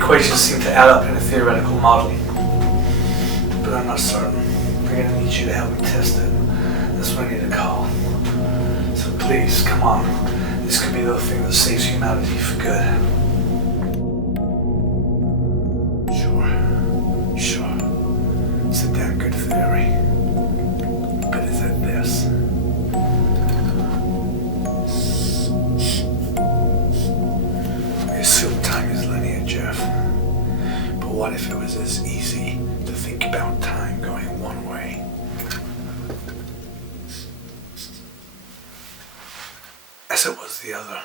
equations seem to add up in a theoretical model, but I'm not certain. I'm going to need you to help me test it. That's what I need a call. So please, come on. This could be the thing that saves humanity for good. Sure. It's a damn good theory. But is it this? I assume time is linear, Jeff. But what if it was as easy to think about time going one way as it was the other?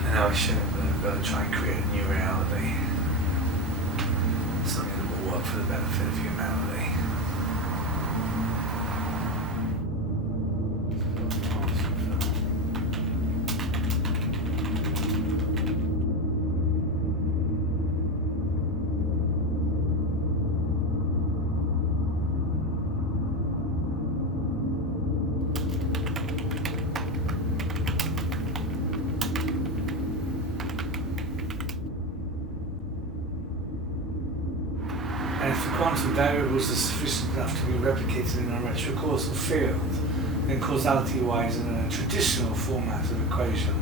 I know I shouldn't, but I've got to try and create a new reality. Something that will work for the benefit of humanity. And if the quantum variables are sufficient enough to be replicated in a retrocausal field, then causality-wise in a traditional format of equation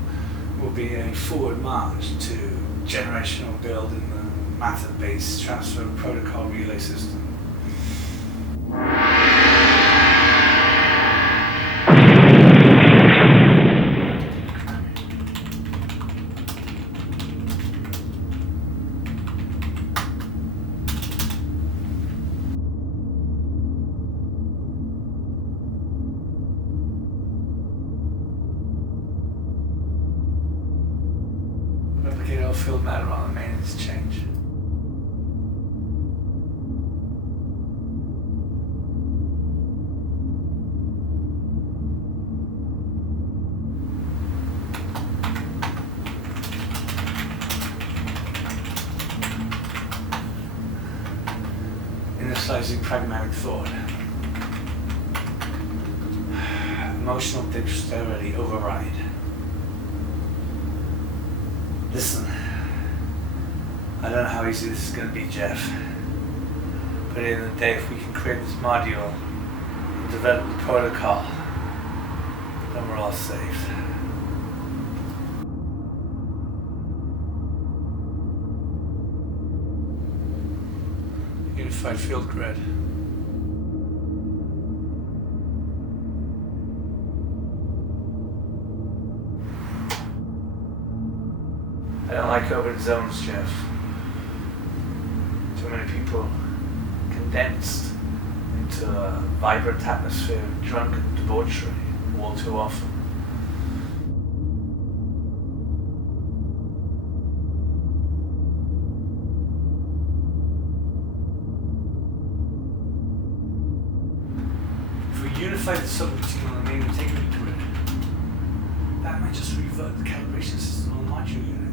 will be a forward march to generational build in the matter-based transfer protocol relay system. Replicate all field matter on the main exchange. Initializing pragmatic thought. Emotional dexterity override. Listen, I don't know how easy this is going to be, Jeff, but at the end of the day, if we can create this module and develop the protocol, then we're all safe. Unified field grid. I don't like urban zones, Jeff. Too many people condensed into a vibrant atmosphere of drunken debauchery all too often. If we unify the subroutine on the main integrity grid, that might just revert the calibration system on the module unit.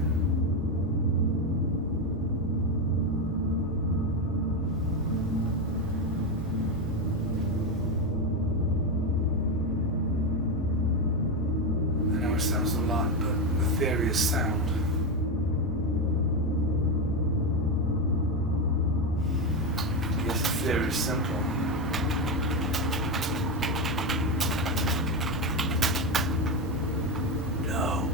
It sounds a lot, but the theory is sound. I guess the theory is simple. No.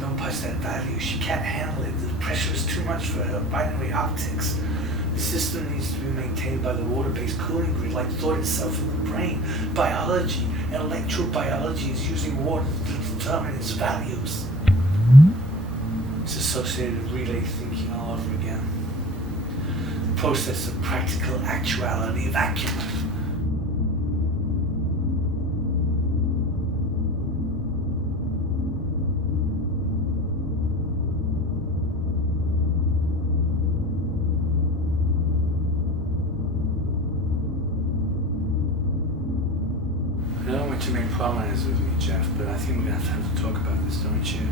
Don't push that value. She can't handle it. The pressure is too much for her. Binary optics. The system needs to be maintained by the water-based cooling grid, like thought itself in the brain. Biology and electrobiology is using water to determine its values. It's associated with relay thinking all over again. The process of practical actuality of acumen. I don't know what your main problem is with me, Jeff, but I think we're going to have to talk about this, don't you?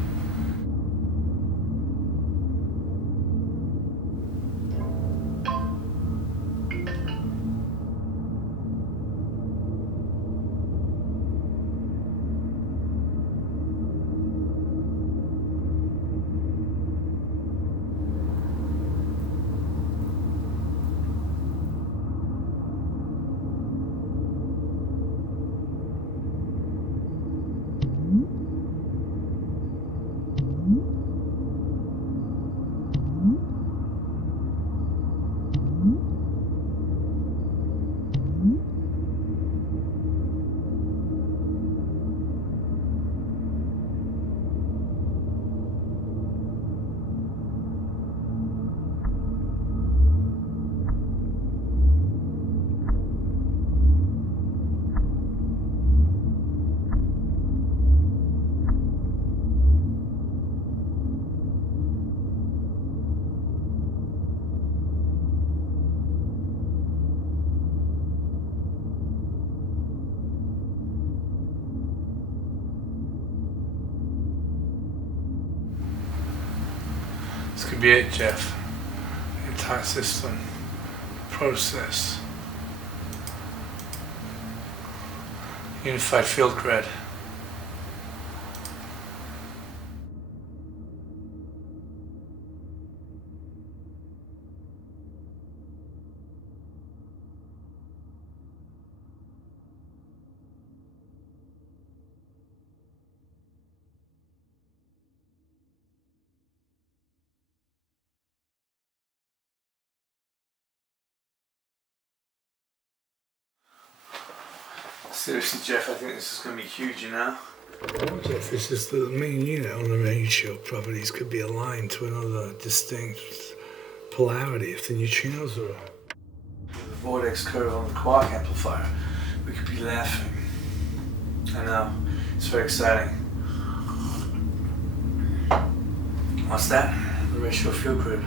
This could be it, Jeff. The entire system, process, unified field grid. Seriously, Jeff, I think this is going to be huge, you know? Jeff, it's just the main unit on the ratio properties could be aligned to another distinct polarity if the neutrinos are the vortex curve on the quark amplifier. We could be laughing. I know, it's very exciting. What's that? The ratio field grid.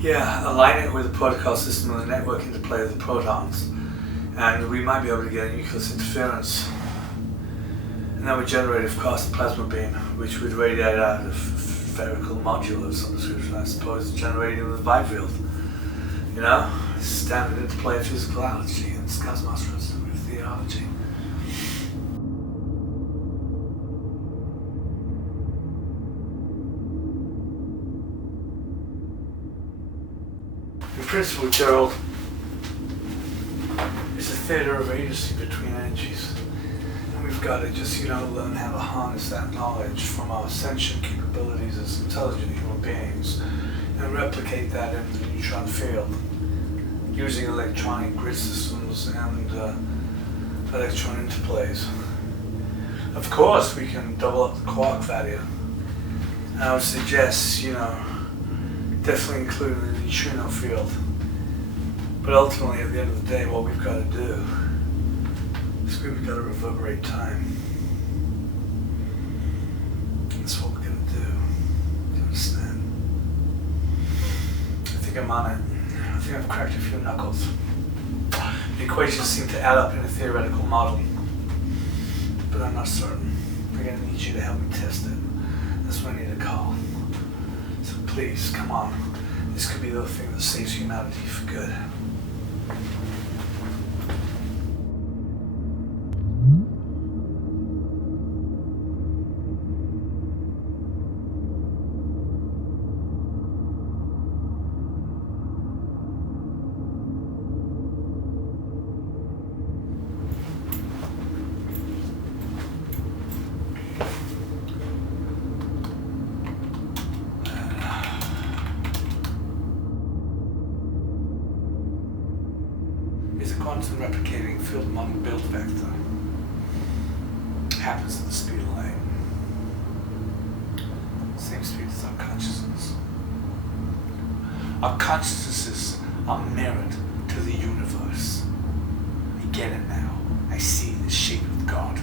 Yeah, align it with the protocol system of the network interplay of the protons. And we might be able to get a nucleus interference. And that would generate, of course, a plasma beam, which would radiate out of spherical module of some description, I suppose, generating with a bifield. You know, standard interplay of physicality and cosmos with theology. In principle, Gerald, it's a theater of agency between energies. And we've got to just, learn how to harness that knowledge from our sentient capabilities as intelligent human beings and replicate that in the neutron field using electronic grid systems and electron interplays. Of course, we can double up the quark value. And I would suggest, definitely include the neutrino field. But ultimately, at the end of the day, what we've got to do is we've got to reverberate time. That's what we're going to do. Do you understand? I think I'm on it. I think I've cracked a few knuckles. The equations seem to add up in a theoretical model. But I'm not certain. I'm going to need you to help me test it. That's what I need a call. So please, come on. This could be the thing that saves humanity for good. Quantum replicating field model build vector happens at the speed of light. Same speed as our consciousness. Our consciousnesses are mirrored to the universe. I get it now. I see the shape of God.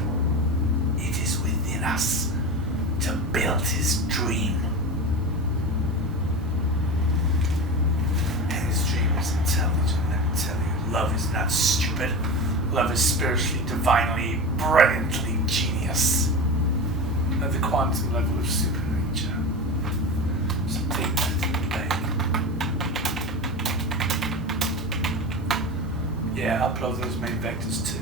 It is within us to build his dream. And his dream is intelligent, let me tell you. Love is not stupid. Love is spiritually, divinely, brilliantly genius. At the quantum level of supernature. So take that to the bank. Yeah, upload those main vectors too.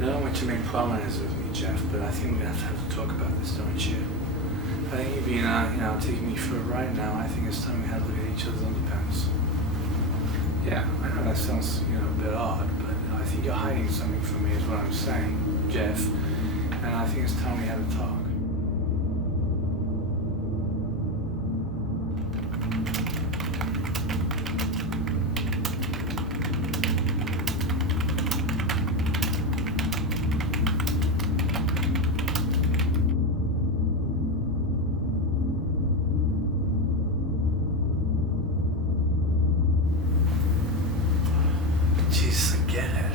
I don't want to make prominence with me, Jeff, but I think we're going to have to talk about this, don't you? I think you've been, taking me for a ride now. I think it's time we have to look at each other's underpants. Yeah, I know that sounds, a bit odd, but I think you're hiding something from me is what I'm saying, Jeff. And I think it's time we have a talk. Jesus, I get it.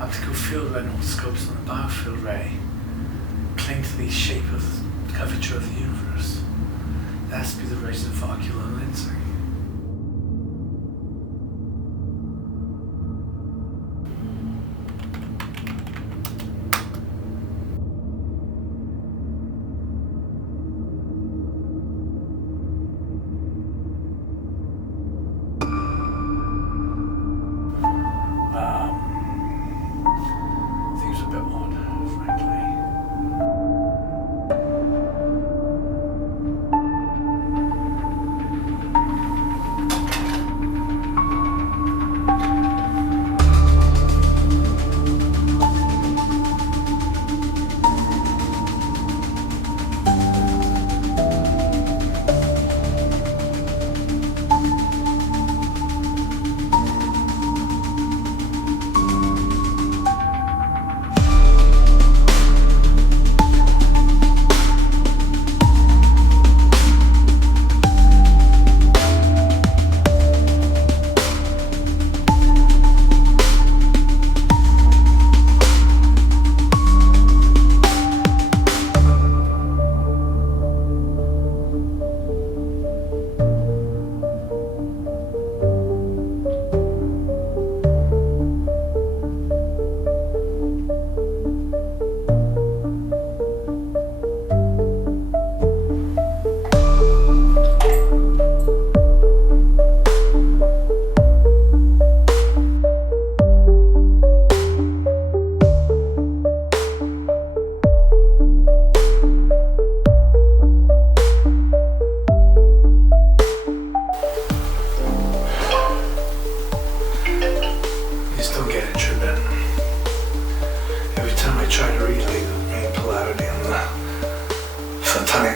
Optical field Reynolds scopes on the biofield ray cling to the shape of the curvature of the universe. That has to be the reservocular lensing. Seems a bit odd, frankly.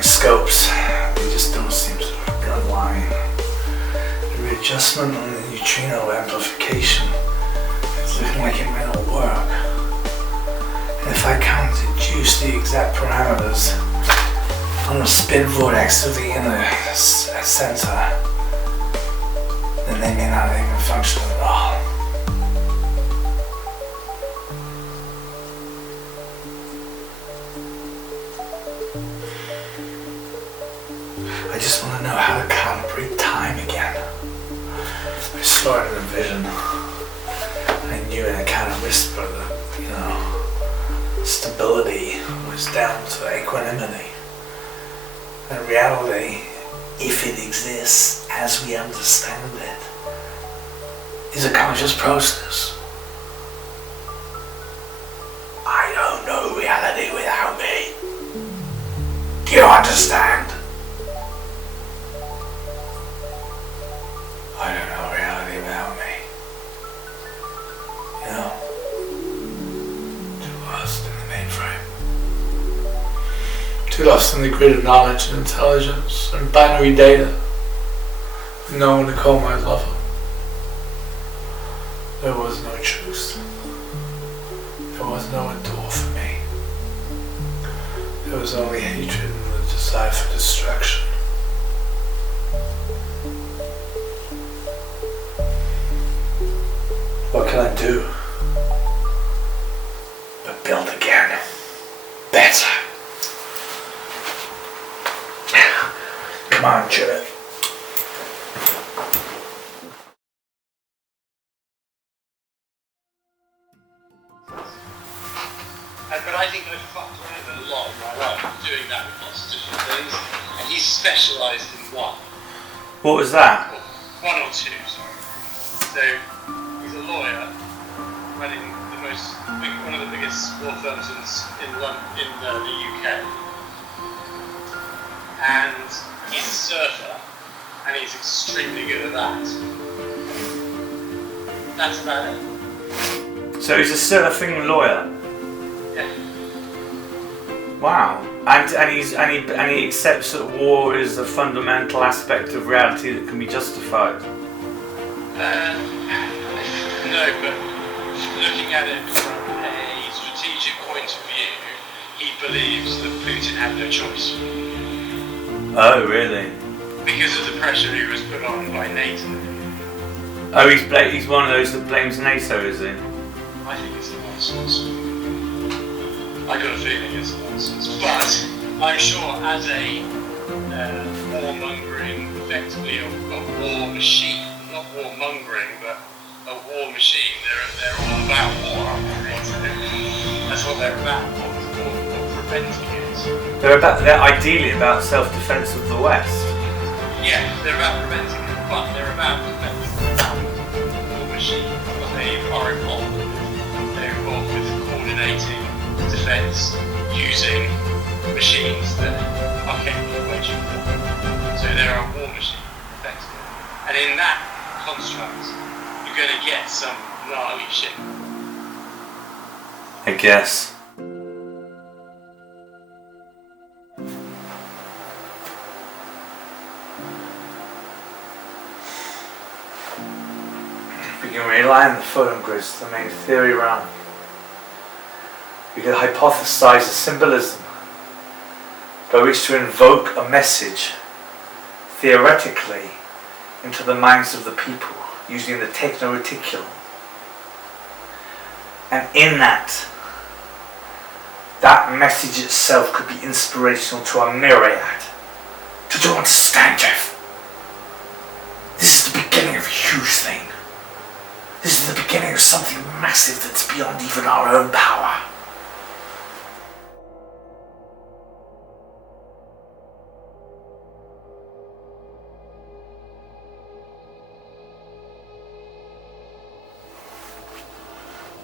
Scopes, they just don't seem to align. The readjustment on the neutrino amplification is looking like it may not work. And if I can't deduce the exact parameters on the spin vortex of the inner center, then they may not even function at all. I just want to know how to calibrate time again. I saw it in a vision. I knew in a kind of whisper that, stability was down to equanimity. And reality, if it exists as we understand it, is a conscious process. I don't know reality without me. Do you understand? I don't know reality without me. Too lost in the mainframe. Too lost in the grid of knowledge and intelligence and binary data. No one to call my lover. There was no truth. There was no door for me. There was only hatred and the desire for destruction. What can I do but build again, better? Come on, Judith. But I think I fucked around a lot in my life doing that with lots of different things, and he specialised in one. What was that? One or two, sorry. So, he's a lawyer running one of the biggest law firms in the UK, and he's a surfer, and he's extremely good at that. That's about it. So he's a surfing lawyer. Yeah. Wow. And he accepts that war is a fundamental aspect of reality that can be justified. No, but looking at it from a strategic point of view, he believes that Putin had no choice. Oh, really? Because of the pressure he was put on by NATO. Oh, he's one of those that blames NATO, is he? I think it's nonsense. I got a feeling it's nonsense. But I'm sure as a warmongering, effectively a war machine. Not warmongering, but a war machine. They're all about war, aren't they? That's what they're about, what preventing it. They're ideally about self-defense of the West. Yeah, they're about preventing it, but they're about defense. War machine, but they are involved. They're involved with coordinating defense using machines that are capable of waging war. So they're a war machine, effectively. And in that construct, you're going to get some gnarly shit. I guess. We can rely on the photon grids, the main theory around. We can hypothesize a symbolism by which to invoke a message, theoretically, into the minds of the people, using the Techno reticulum. And in that message itself could be inspirational to a myriad. Don't you understand, Jeff? This is the beginning of a huge thing. This is the beginning of something massive that's beyond even our own power.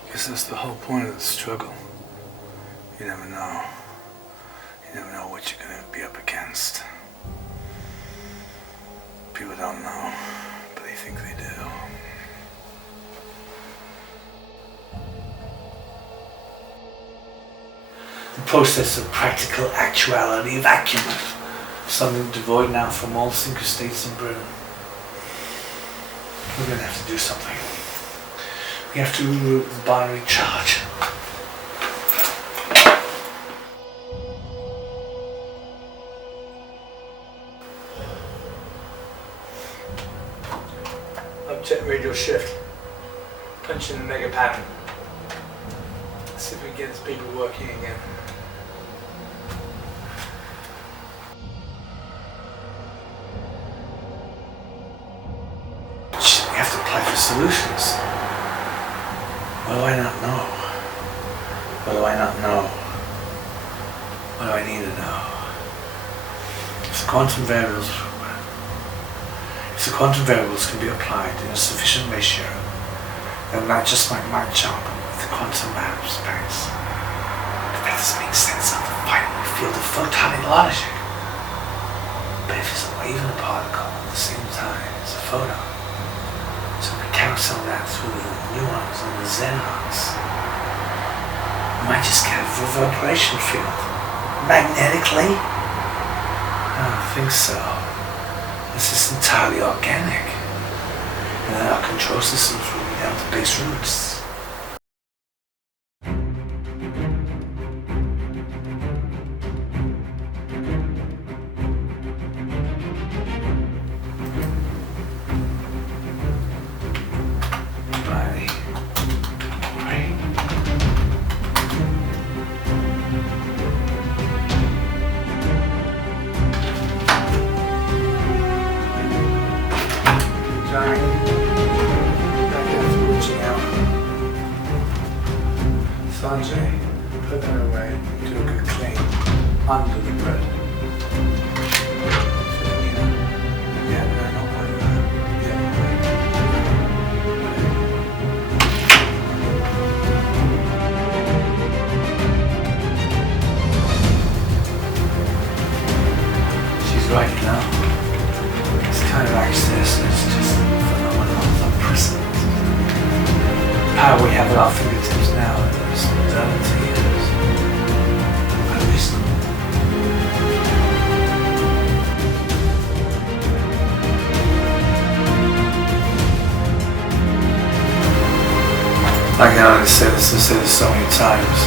Because that's the whole point of the struggle. You never know. You never know what you're going to be up against. People don't know, but they think they do. The process of practical actuality of acumen, something devoid now from all thinker states in Britain. We're going to have to do something. We have to reroute the binary charge. Object radio shift. Punch in the mega pattern. Let's see if we can get this paper working again. We have to apply for solutions. What do I not know? What do I not know? What do I need to know? If the quantum variables can be applied in a sufficient ratio, they'll not just like my job with the quantum map space. But that doesn't make sense of the finite field of photonic logic. But if it's a wave and a particle at the same time as a photon, so we cancel that through the neurons and the xenons, we might just get a reverberation field. Magnetically? I don't think so. This is entirely organic. And then our control systems will be down to base roots. Sanjay, put that away and do a good clean under the bread. Yeah, no, not like that. She's right, you know. This kind of access is just phenomenal, it's unprecedented. The power we have at our fingertips now is modernity is unreasonable. I can only say this and say this so many times.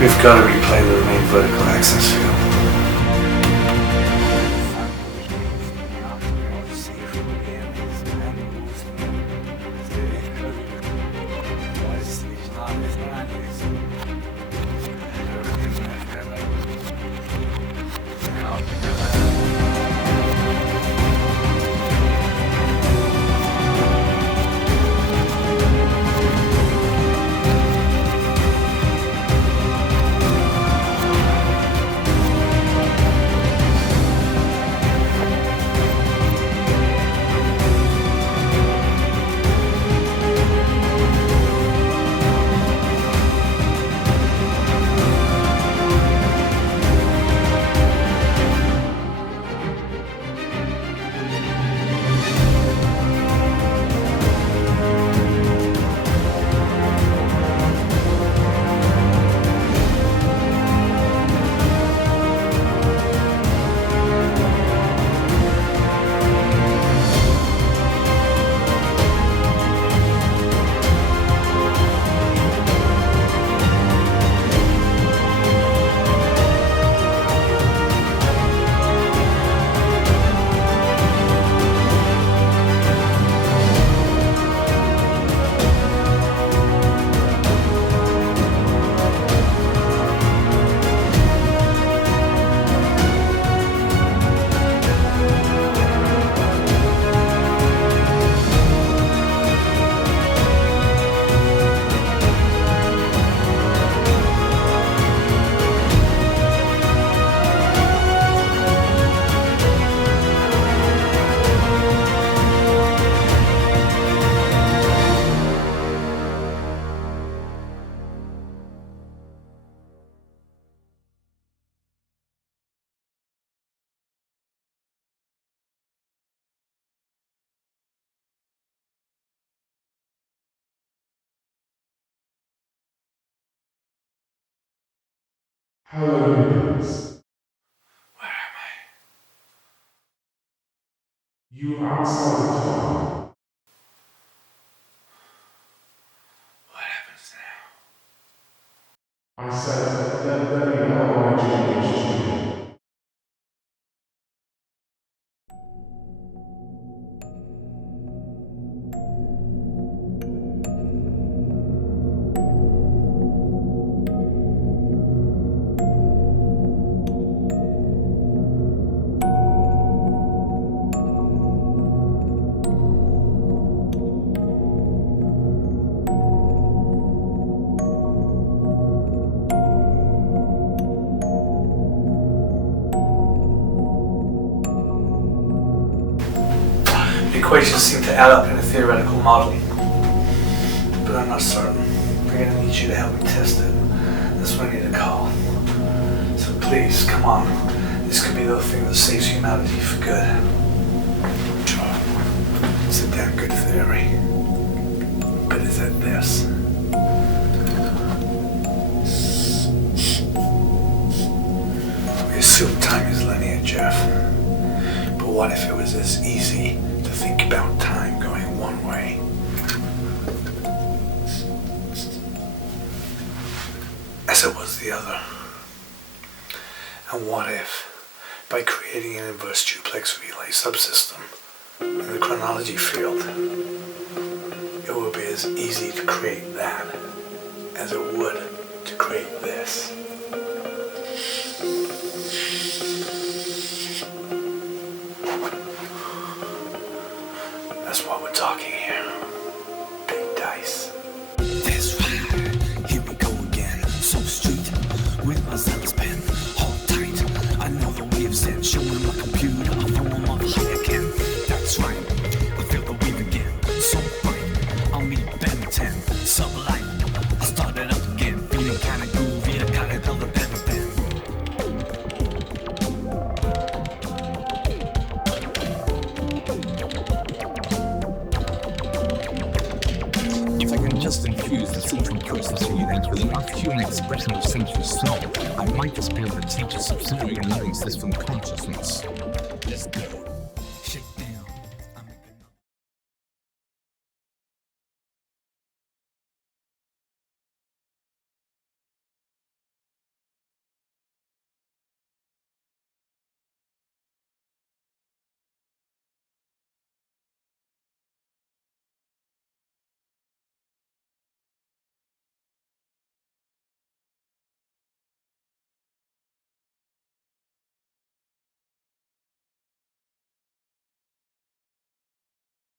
We've got to replay the main vertical access field. Hello, humans. Where am I? You are outside of time. What happens now? I said, let me LYJ watch TV. The equations seem to add up in a theoretical model, but I'm not certain. I'm gonna need you to help me test it. That's what I need a call. So please, come on. This could be the thing that saves humanity for good. Sure. It's a damn good theory. But is it this? We assume time is linear, Jeff. But what if it was as easy to think about time going one way as it was the other? And what if, by creating an inverse duplex relay subsystem in the chronology field, it would be as easy to create that as it would to create this? That's what we're talking here. Big dice. That's right, here we go again. So street with my zealous pen. Hold tight, I know the waves send. Showing my computer, a form of high again. That's right, I feel the wave again. So bright, I'll meet Ben 10. Sublight, I started up again. Feeling kinda groovy, I gotta tell the pen pen. If I can just infuse the central process unit with enough human expression of sensory snow, I might just be able to teach a subsidiary learning system consciousness. Let's go.